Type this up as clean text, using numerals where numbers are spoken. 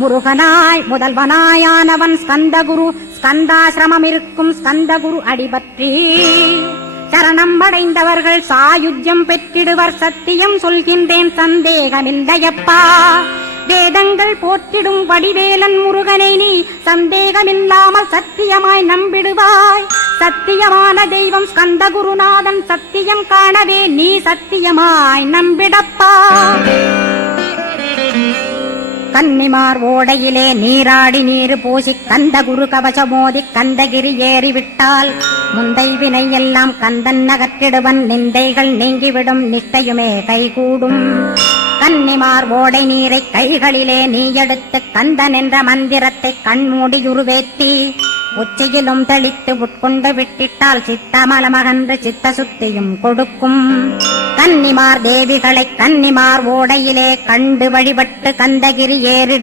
முருகனாய் முதல்வனாயானவன் ஸ்கந்தகுரு. ஸ்கந்தாசிரமம் இருக்கும் ஸ்கந்தகுரு அடிபற்றி சரணம் அடைந்தவர்கள் சாயுஜ்யம் பெற்றிடுவர். சத்தியம் சொல்கின்றேன் சந்தேகமில்லையப்பா. வேதங்கள் போற்றிடும் வடிவேலன் முருகனை நீ சந்தேகமில்லாமல் சத்தியமாய் நம்பிடுவாய். சத்தியமான தெய்வம் ஸ்கந்தகுருநாதன். சத்தியம் காணவே நீ சத்தியமாய் நம்பிடப்பா. கன்னிமார் ஓடையிலே நீராடி நீரு பூசி கந்தகுரு கவசமோதி கந்தகிரி ஏறிவிட்டால் முந்தை வினை எல்லாம் கந்தன் நகற்றிடுவன். நிந்தைகள் நீங்கிவிடும் நிஷ்டையுமே கைகூடும். கன்னிமார் ஓடை நீரை கைகளிலே நீ எடுத்து கந்தன் என்ற மந்திரத்தை கண்மூடியுருவேற்றி உச்சியிலும் தெளித்து உட்கொண்டு விட்டிட்டால் சித்தமலமகன்று சித்த சுத்தியும் கொடுக்கும். கன்னிமார் தேவிகளை கன்னிமார் ஓடையிலே கண்டு வழிபட்டு கந்தகிரி ஏறி